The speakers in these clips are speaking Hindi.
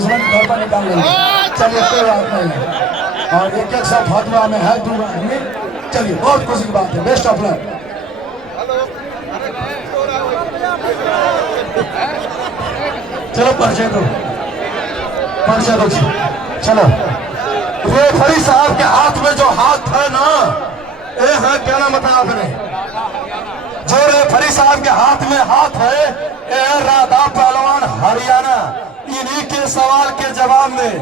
दुश्मन घर पर निकाल लेंगे। चलिए कोई बात नहीं, और एक एक सब फतवा में है 2 आदमी। चलिए बहुत खुशी की बात है, बेस्ट ऑफ लक। चलो परिचय दो, परिचय दो जी। चलो रेफरी साहब के हाथ में जो हाथ है ना, ये है, क्या नाम बताया आपने? जो रेफरी साहब के हाथ में हाथ है, ये राधा पहलवान हरियाणा। इन्हीं के सवाल के जवाब में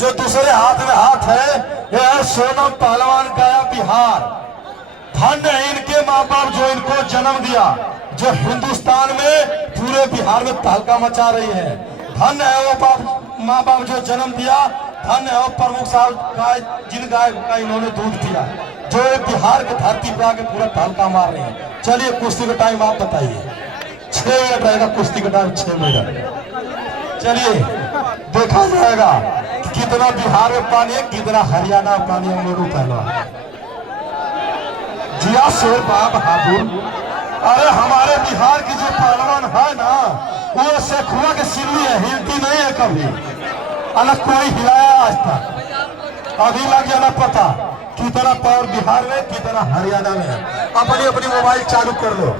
जो दूसरे हाथ में हाथ है, ये है सोनम पहलवान गया बिहार। धन्य है इनके माँ बाप जो इनको जन्म दिया, जो हिंदुस्तान में पूरे बिहार में तहलका मचा रही है। धन्य है वो माँ बाप जो जन्म दिया। धन्य है वो प्रमुख साहब जिन गाय का इन्होंने दूध पिया, जो बिहार की धरती पर आके पूरा तहलका मार रहे हैं। चलिए कुश्ती का टाइम आप बताइए। 6 मिनट रहेगा कुश्ती का टाइम, 6 मिनट। चलिए देखा जाएगा कितना बिहार में पानी है, कितना हरियाणा में पानी है। हम लोग पहलवान जिया शेर बाब बहादुर। अरे हमारे बिहार की जो पहलवान है ना, वो शेखुआ के सिल्ली है, हिलती नहीं है कभी। अलग कोई हिलाया आज तक, अभी लग जाना पता कितना पावर बिहार में, कितना हरियाणा में है। अपनी अपनी मोबाइल चालू कर लो,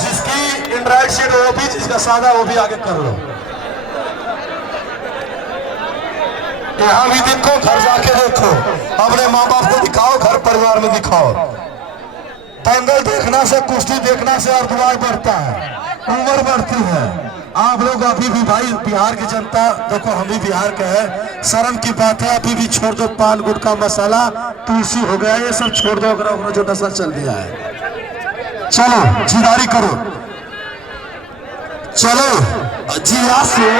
जिसकी एंड्रॉइड सीट वो भी, जिसका सादा वो भी आगे कर लो। यहाँ भी देखो, घर जाके देखो, अपने माँ बाप को दिखाओ, घर परिवार में दिखाओ। दंगल देखना से, कुश्ती देखना से अर्धवाय बढ़ता है, उम्र बढ़ती है। आप लोग अभी भी भाई, बिहार की जनता देखो, हम भी बिहार के हैं, शर्म की बात है, अभी भी छोड़ दो पान गुटखा मसाला तुलसी हो गया, ये सब छोड़ दो। अगर जो नशा चल दिया है, चलो जिदारी करो। चलो जिया से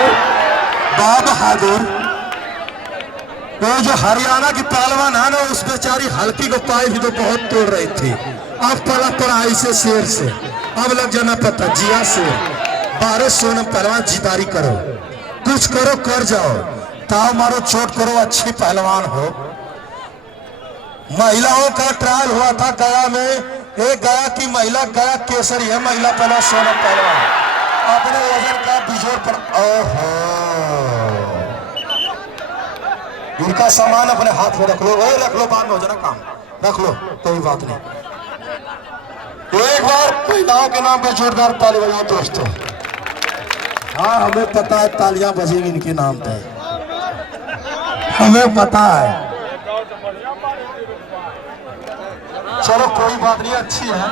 बाब बहादुर। वो जो हरियाणा की पहलवान है ना, उस बेचारी हल्की को पाई भी तो बहुत तोड़ रही थी। अब पड़ा पड़ा ऐसे शेर से, अब लग जाना पता जिया से। 12 सोनम पहलवान जिदारी करो, कुछ करो, कर जाओ, ताव मारो, चोट करो, अच्छी पहलवान हो। महिलाओं का ट्रायल हुआ था गया में, एक गया की महिला, गया केसरी है महिला पहलवान सोनम पहलवान, अपने वजन का बिजोर पर। ओहो, इनका सामान अपने हाथ में रख लो, वो रख लो, बाद में हो जाना काम, रख लो, कोई बात नहीं। एक बार महिलाओं के नाम पे जोरदार ताली बजाओ दोस्तों। हाँ हमें पता है, तालियां बजेंगी इनके नाम पे, हमें पता है। चलो कोई बात नहीं, अच्छी है।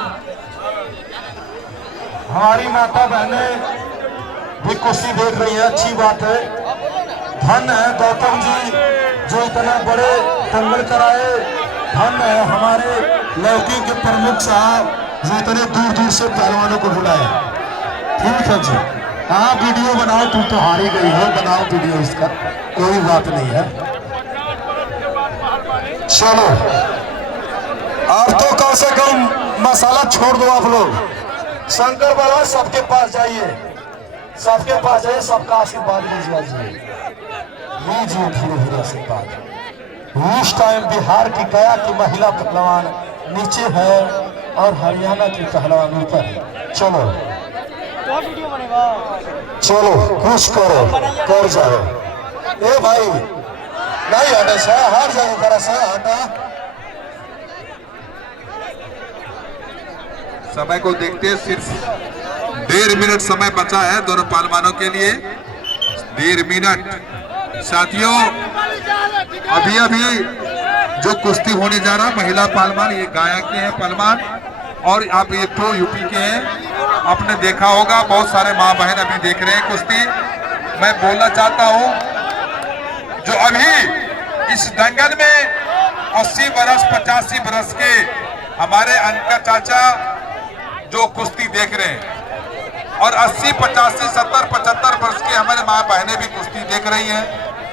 हमारी माता बहनें भी कुश्ती देख रही है, अच्छी बात है। धन्य है गौतम जी जो इतना बड़े दंगल कराए। धन्य है हमारे लौकी के प्रमुख साहब जो इतने दूर दूर से पहलवानों को बुलाए। ठीक है जी, हाँ वीडियो बनाओ, तुम तो हारी गई हो, बनाओ वीडियो इसका, कोई बात नहीं है। चलो अब तो कम से कम मसाला छोड़ दो आप लोग। शंकर बाबा सबके पास जाइए, सबके पास जाइए, सबका आशीर्वाद लीजिए, लीजिए धीरे धीरे आशीर्वाद। इस टाइम बिहार की गया की महिला पहलवान नीचे है और हरियाणा की पहलवान ऊपर है। चलो चलो कुछ करो, कर जाओ। ए भाई नहीं हटे से, हट जाओ, जरा से हटा। समय को देखते सिर्फ 1.5 मिनट समय बचा है दोनों पहलवानों के लिए। 1.5 मिनट साथियों, अभी अभी जो कुश्ती होने जा रहा महिला पहलवान, ये गया के हैं पहलवान, और आप ये तो यूपी के हैं। आपने देखा होगा, बहुत सारे माँ बहन अभी देख रहे हैं कुश्ती। मैं बोलना चाहता हूँ, जो अभी इस दंगल में 80 बरस 85 बरस के हमारे अंकल चाचा जो कुश्ती देख रहे हैं, और 80 85 70 75 वर्ष के हमारे माँ बहनें भी कुश्ती देख रही हैं,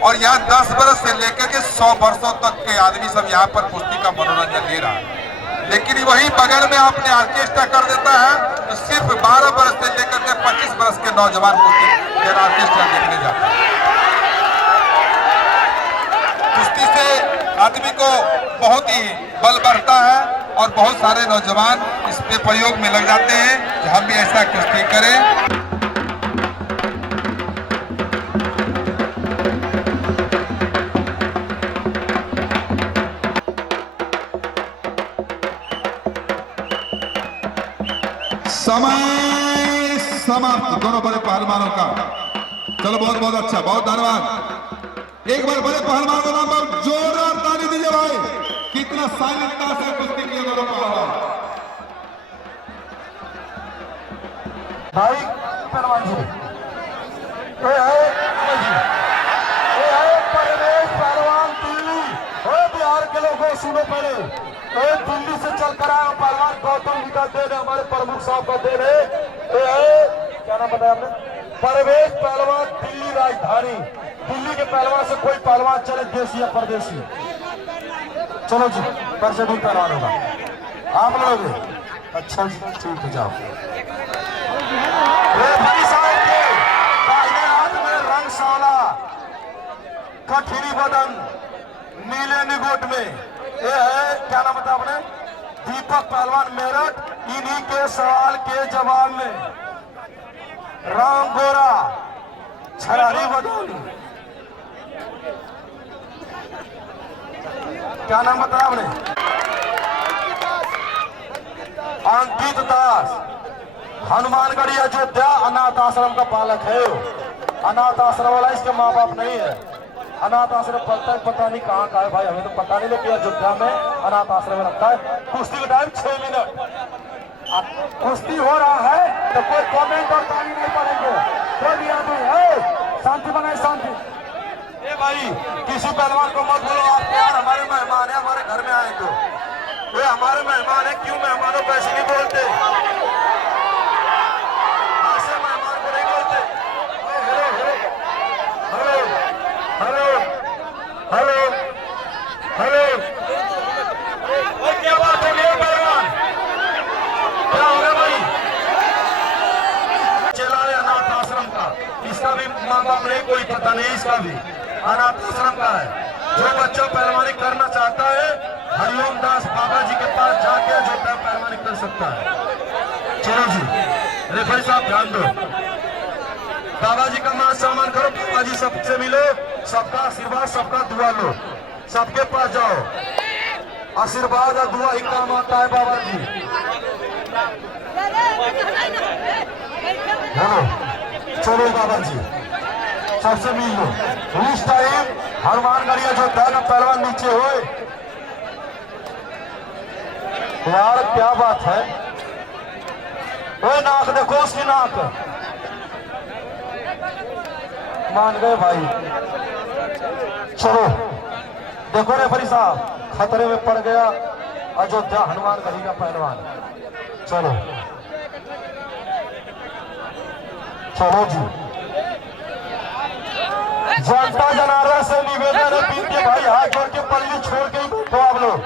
और यहाँ 10 बरस से लेकर के 100 वर्षों तक के आदमी सब यहाँ पर कुश्ती का मनोरंजन ले रहा है। लेकिन वही बगल में आपने ऑर्केस्ट्रा कर देता है, तो सिर्फ 12 बरस से लेकर के 25 बरस के नौजवान कुश्ती ऑर्केस्ट्रा देखने जाते हैं। कुश्ती से आदमी को बहुत ही बल बढ़ता है, और बहुत सारे नौजवान इस पे प्रयोग में लग जाते हैं कि हम भी ऐसा कुश्ती करें। समाप्त दोनों बड़े पहलवानों का। चलो बहुत बहुत अच्छा, बहुत धन्यवाद। एक बार बड़े पहलवान के नाम पर जोरदार ताली दीजिए भाई। कितना साइलेंटता से कुश्ती किए दोनों पहलवान। भाई पहलवान जी, ये है परवेश पहलवान दिल्ली। बिहार के लोगों सुनो पहले, दिल्ली से चल कर आया पहलवान गौतम जी का देन है, हमारे प्रमुख साहब का देन है। क्या नाम बताया आपने? परवेश पहलवान दिल्ली राजधानी। दिल्ली के पहलवान से कोई पहलवान चले, देसी या परदेसी। चलो जी, परसेदुल पहलवान होगा। आप लोग अच्छा जी, ठीक है, जाओ। रेफरी साहब के दाहिने हाथ में रंग सावला, कठिनी बदन, नीले निगोट में, ये है क्या नाम बताया आपने? दीपक पहलवान मेरठ। इन्हीं के सवाल के जवाब में राम गोरा, छरारी बदन, क्या नाम बताया आपने? अंकित दास, हनुमानगढ़ी अयोध्या अनाथ आश्रम का बालक है। अनाथ आश्रम वाला इसके माँ बाप नहीं है। अनाथ आश्रम पता नहीं कहाँ का है भाई, हमें तो पता नहीं, लेकिन अयोध्या में अनाथ आश्रम में रखता है। कुश्ती का टाइम 6 मिनट। कुश्ती हो रहा है तो कोई कमेंट और ताली नहीं पड़ेंगे, कोई भी आदमी है। शांति बनाए, शांति। ए भाई, किसी पहलवान को मत बोलो आप यार, हमारे मेहमान है, हमारे घर में आए तो वे हमारे मेहमान है। क्यों मेहमानों को ऐसे नहीं बोलते? ऐसे मेहमान को नहीं बोलते। Hello hello hello hello hello, क्या बात हो गई पहलवान? क्या हो गया भाई? चला है अनाथ आश्रम का, इसका भी माँ बाप नहीं, कोई पता नहीं, इसका भी अनाथ आश्रम का है। जो बच्चा पहलवानी करना चाहता है, हरिओम दास बाबा जी के पास जाके जो पहलवानी कर सकता है। चलो जी, रेफरी साहब ध्यान दो, बाबा जी का मान सम्मान करो। बाबा जी सबसे मिलो, सबका आशीर्वाद, सबका दुआ लो, सबके पास जाओ। आशीर्वाद और दुआ ही काम आता है बाबा जी। चलो बाबा जी, सबसे मिल लो। इस टाइम हनुमानगढ़िया जो दाना पहलवान नीचे हुए, यार क्या बात है। वो नाक देखो, उसकी नाक मान गए भाई। चलो देखो रेफरी साहब, खतरे में पड़ गया अयोध्या हनुमानगढ़ी का पहलवान। चलो चलो जी, जनता जनार्दन से निवेदन है, पीते भाई हाथ जोड़ के पल्ली छोड़ के बैठो आप लोग।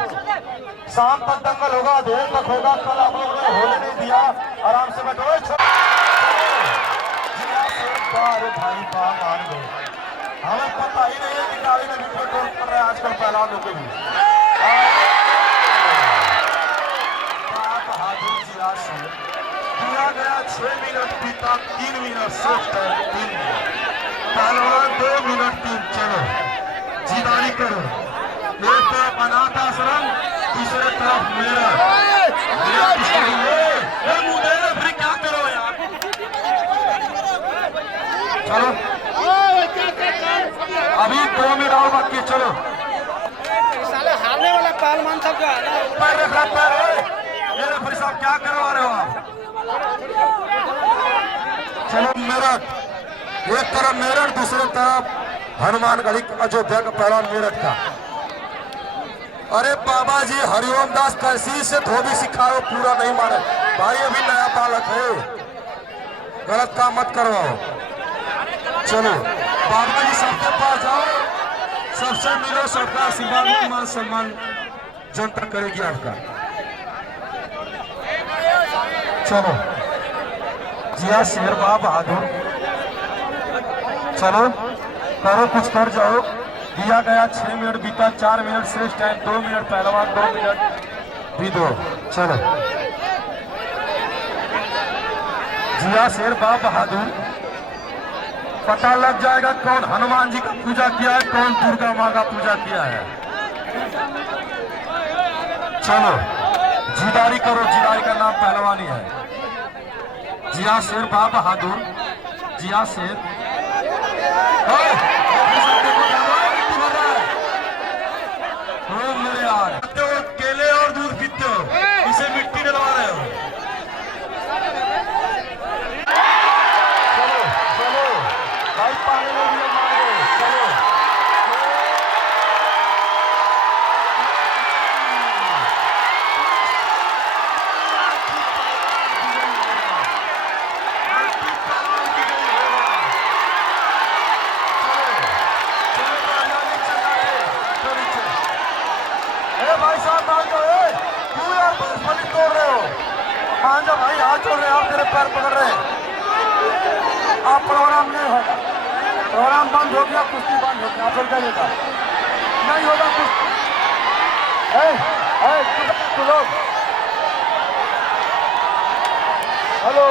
शाम तक दंगल होगा, देर तक होगा। कल आप लोगों ने होने नहीं दिया, आराम से बैठो। अरे भाई बात मान गए, हमें पता ही नहीं है कि गाड़ी में वीडियो कॉल कर रहे हैं आजकल पहलवानों के भी। बहादुर जी आज से दिया गया 6 मिनट बीता, 3 मिनट सेफ टाइम, 3 मिनट पहलवान 2 मिनट 3। चलो जीदारी करो। एक तरफ अनाथ आश्रम, दूसरे तरफ मेरा फिर क्या करो यार। चलो अभी 2 मिनट और बाकी। चलो साले हारने वाला पहलवान सब जो है ना, फिर साहब क्या करवा रहे हो आप? चलो मेरठ, एक तरफ मेरठ, दूसरे तरफ हनुमानगढ़ी अयोध्या का पहलवान मेरठ का। अरे बाबा जी हरिओम दास कैसी से धोबी सिखाओ, पूरा नहीं मारे भाई, अभी नया बालक है, गलत काम मत करवाओ। चलो बाबा जी सबके पास जाओ, सबसे मिलो, सबका आशीर्वाद मान सम्मान जनता करेगी आपका। चलो जिया शेरबा बहादुर, चलो करो, कुछ कर जाओ। दिया गया 6 मिनट बीता, 4 मिनट श्रेष्ठ टाइम, 2 मिनट पहलवान, 2 मिनट भी दो। चलो जिया शेरबा बहादुर, पता लग जाएगा कौन हनुमान जी का पूजा किया है, कौन दुर्गा माँ का पूजा किया है। चलो जीदारी करो, जीदारी का नाम पहलवानी है। जिया शेर बाप बहादुर, जिया शेर। मेरे यार केले और दूध पीते हो, इसे मिट्टी डलवा रहे हो। चलो चलो भाई, पानी में भी मारो, चलो। भाई साहब मान जाओ, क्यों यार बर्फानी तोड़ रहे हो? मान जाओ भाई, हाथ छोड़ रहे हो, आप तेरे पैर पकड़ रहे हैं। आप प्रोग्राम नहीं होगा, प्रोग्राम बंद हो गया, कुश्ती बंद हो गया, फिर चलेगा नहीं होगा कुश्ती। लोग हेलो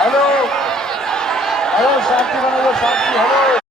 हेलो हेलो, शांति बनाओ, शांति। हेलो